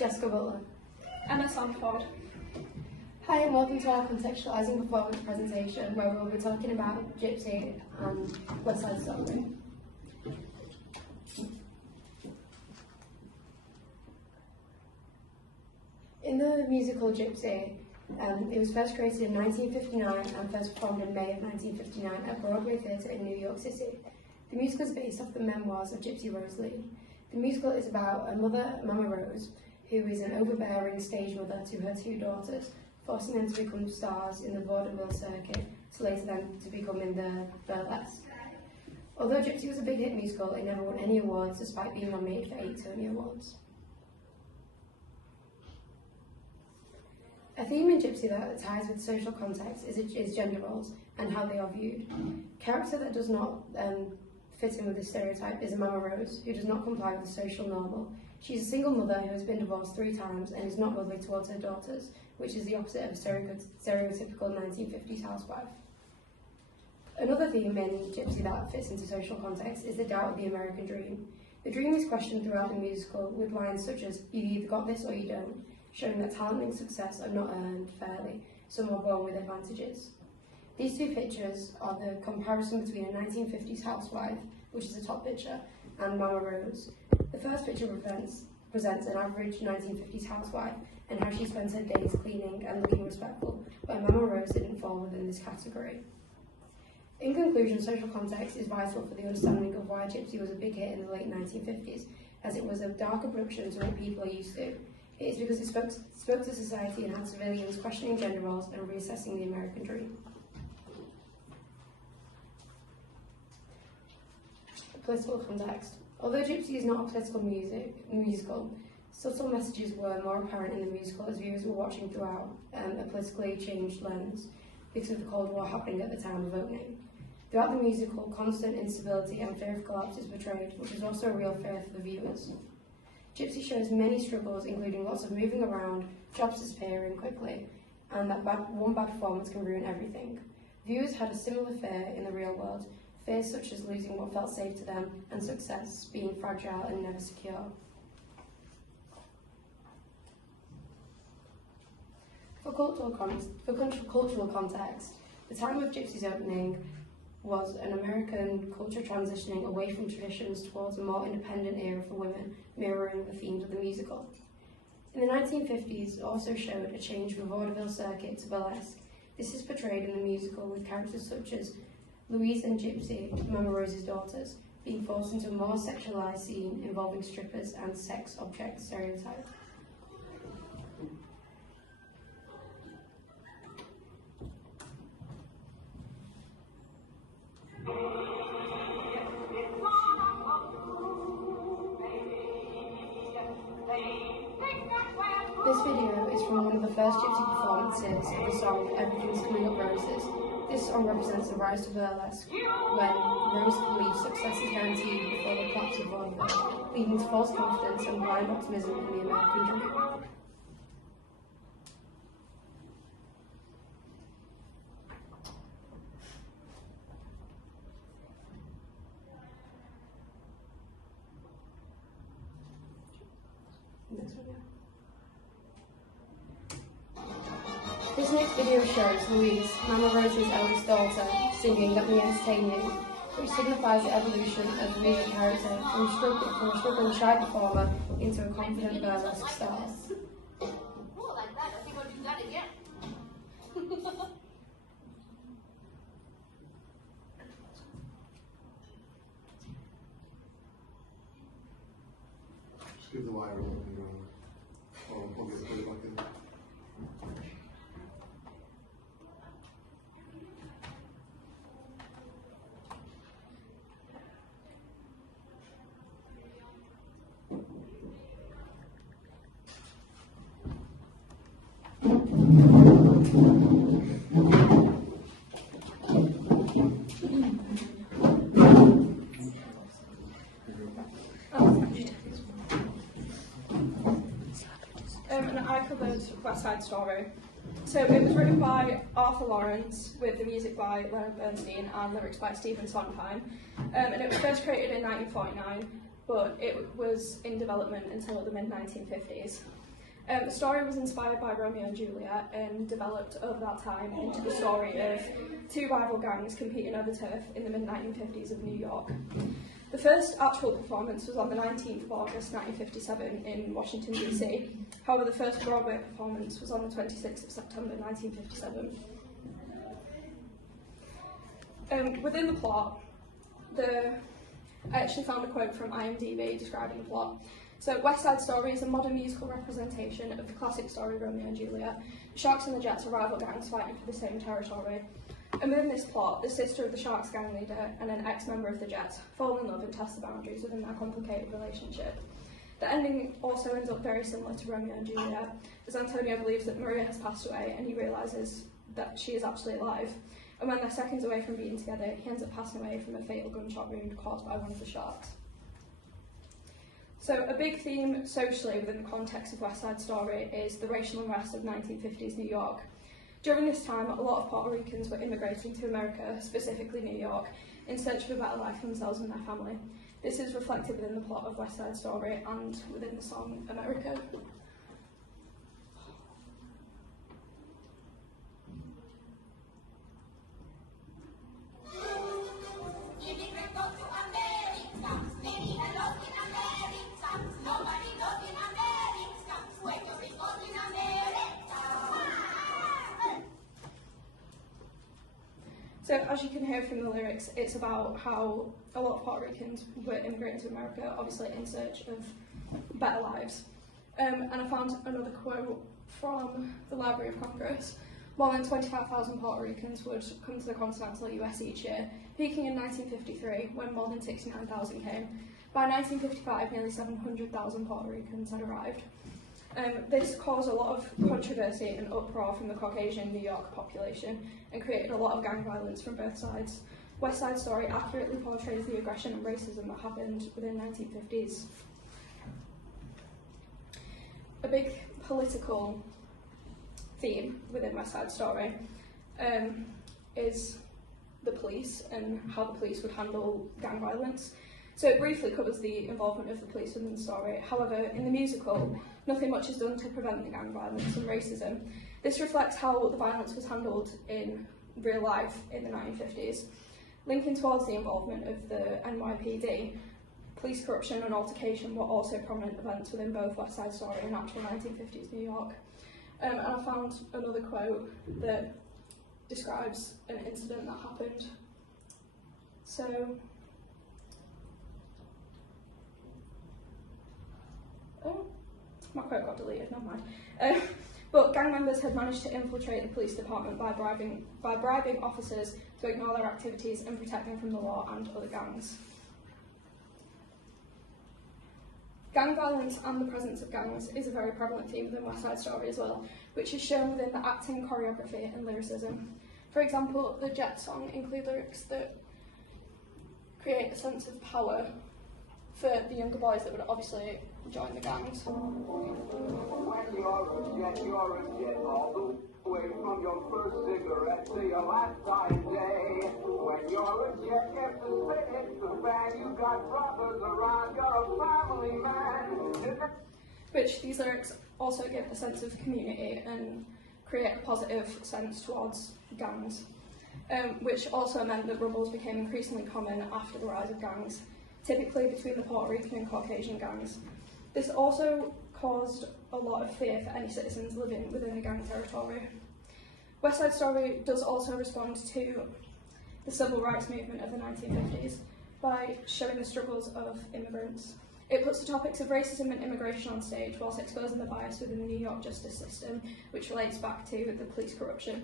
Jessica Butler. Emma Sandford. Hi and welcome to our contextualising performance presentation where we'll be talking about Gypsy and West Side Story. In the musical Gypsy, it was first created in 1959 and first performed in May of 1959 at Broadway Theatre in New York City. The musical is based off the memoirs of Gypsy Rose Lee. The musical is about a mother, Mama Rose, who is an overbearing stage mother to her two daughters, forcing them to become stars in the vaudeville circuit, to later then to become in the burlesque. Although Gypsy was a big hit musical, it never won any awards despite being nominated for 8 Tony Awards. A theme in Gypsy that ties with social context is gender roles and how they are viewed. Character that does not fit in with this stereotype is Mama Rose, who does not comply with the social normal. She's a single mother who has been divorced 3 times and is not motherly towards her daughters, which is the opposite of a stereotypical 1950s housewife. Another theme in Gypsy that fits into social context is the doubt of the American dream. The dream is questioned throughout the musical with lines such as, "You either got this or you don't," showing that talent and success are not earned fairly, some are born with advantages. These two pictures are the comparison between a 1950s housewife, which is the top picture, and Mama Rose. The first picture presents an average 1950s housewife and how she spends her days cleaning and looking respectful, where Mama Rose didn't fall within this category. In conclusion, social context is vital for the understanding of why Gypsy was a big hit in the late 1950s, as it was a darker production to what people are used to. It is because it spoke to society and had civilians questioning gender roles and reassessing the American dream. Political context. Although Gypsy is not a political musical, subtle messages were more apparent in the musical as viewers were watching throughout a politically changed lens because of the Cold War happening at the time of opening. Throughout the musical, constant instability and fear of collapse is portrayed, which is also a real fear for the viewers. Gypsy shows many struggles, including lots of moving around, jobs disappearing quickly, and that one bad performance can ruin everything. Viewers had a similar fear in the real world, fears such as losing what felt safe to them, and success being fragile and never secure. For cultural context, the time of Gypsy's opening was an American culture transitioning away from traditions towards a more independent era for women, mirroring the themes of the musical. In the 1950s, also showed a change from vaudeville circuit to burlesque. This is portrayed in the musical with characters such as Louise and Gypsy, Mama Rose's daughters, being forced into a more sexualized scene involving strippers and sex object stereotype. This video is from one of the first Gypsy performances of the song Everything's Coming Up Roses. This song represents the rise to burlesque, when Rose believes success is guaranteed before the collapse of vaudeville, leading to false confidence and blind optimism in the American dream. Next one, yeah. This next video shows Louise, Mama Rose's eldest daughter, singing "Let Me Entertain You," which signifies the evolution of Louise's character from a struggling shy performer into a confident burlesque star. Cool, like that. I think I'll do that again. Just give the wire a little bit or we'll get it back in. And I covered West Side Story. So it was written by Arthur Lawrence with the music by Leonard Bernstein and lyrics by Stephen Sondheim. And it was first created in 1949, but it was in development until the mid-1950s. The story was inspired by Romeo and Juliet and developed over that time into the story of two rival gangs competing over turf in the mid-1950s of New York. The first actual performance was on the 19th of August 1957 in Washington DC. However, the first Broadway performance was on the 26th of September 1957. Within the plot, I actually found a quote from IMDb describing the plot. So, West Side Story is a modern musical representation of the classic story Romeo and Juliet. The Sharks and the Jets are rival gangs fighting for the same territory. And within this plot, the sister of the Sharks gang leader and an ex-member of the Jets fall in love and test the boundaries within their complicated relationship. The ending also ends up very similar to Romeo and Juliet, as Antonio believes that Maria has passed away and he realises that she is actually alive. And when they're seconds away from being together, he ends up passing away from a fatal gunshot wound caused by one of the sharks. So a big theme socially within the context of West Side Story is the racial unrest of 1950s New York. During this time, a lot of Puerto Ricans were immigrating to America, specifically New York, in search of a better life for themselves and their family. This is reflected within the plot of West Side Story and within the song America. So as you can hear from the lyrics, it's about how a lot of Puerto Ricans were immigrating to America, obviously in search of better lives. And I found another quote from the Library of Congress. More than 25,000 Puerto Ricans would come to the continental US each year, peaking in 1953 when more than 69,000 came. By 1955, nearly 700,000 Puerto Ricans had arrived. This caused a lot of controversy and uproar from the Caucasian New York population and created a lot of gang violence from both sides. West Side Story accurately portrays the aggression and racism that happened within the 1950s. A big political theme within West Side Story is the police and how the police would handle gang violence. So it briefly covers the involvement of the police within the story. However, in the musical, nothing much is done to prevent the gang violence and racism. This reflects how the violence was handled in real life in the 1950s. Linking towards the involvement of the NYPD, police corruption and altercation were also prominent events within both West Side Story and actual 1950s New York. And I found another quote that describes an incident that happened. So, oh, my quote got deleted, never mind. But gang members had managed to infiltrate the police department by bribing officers to ignore their activities and protect them from the law and other gangs. Gang violence and the presence of gangs is a very prevalent theme within West Side Story as well, which is shown within the acting, choreography and lyricism. For example, the Jet song include lyrics that create a sense of power for the younger boys that would obviously join the gangs. When you're a jet all the way from your first cigarette to your last dying day. When you're a jet, if the city's the bang, you got brothers around, you're a family man. Which these lyrics also give a sense of community and create a positive sense towards gangs, which also meant that rumbles became increasingly common after the rise of gangs, typically between the Puerto Rican and Caucasian gangs. This also caused a lot of fear for any citizens living within the gang territory. West Side Story does also respond to the civil rights movement of the 1950s by showing the struggles of immigrants. It puts the topics of racism and immigration on stage whilst exposing the bias within the New York justice system, which relates back to the police corruption.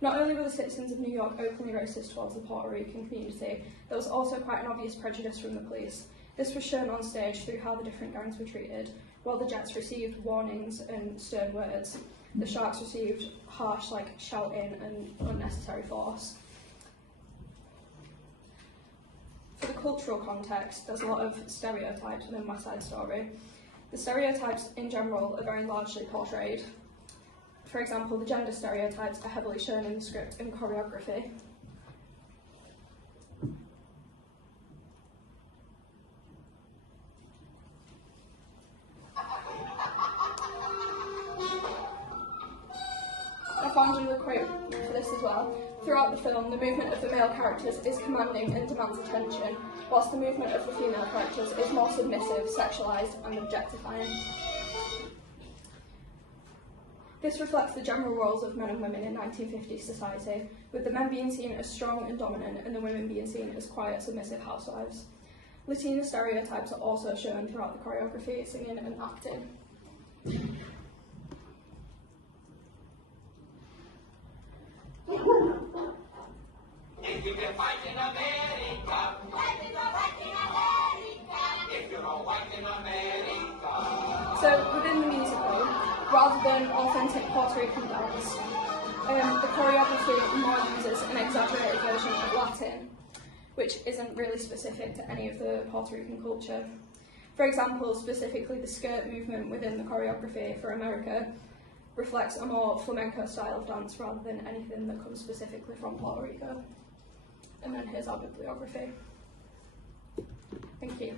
Not only were the citizens of New York openly racist towards the Puerto Rican community, there was also quite an obvious prejudice from the police. This was shown on stage through how the different gangs were treated. While the Jets received warnings and stern words, the Sharks received harsh, like shouting and unnecessary force. For the cultural context, there's a lot of stereotypes within West Side Story. The stereotypes in general are very largely portrayed. For example, the gender stereotypes are heavily shown in the script and choreography. found another quote for this as well. Throughout the film, the movement of the male characters is commanding and demands attention, whilst the movement of the female characters is more submissive, sexualised and objectifying. This reflects the general roles of men and women in 1950s society, with the men being seen as strong and dominant and the women being seen as quiet, submissive housewives. Latina stereotypes are also shown throughout the choreography, singing and acting. If you can fight in America, if you're all white in America. So, within the musical, rather than authentic Puerto Rican dance, the choreography more uses an exaggerated version of Latin, which isn't really specific to any of the Puerto Rican culture. For example, specifically the skirt movement within the choreography for America reflects a more flamenco style of dance rather than anything that comes specifically from Puerto Rico. And then here's our bibliography. Thank you.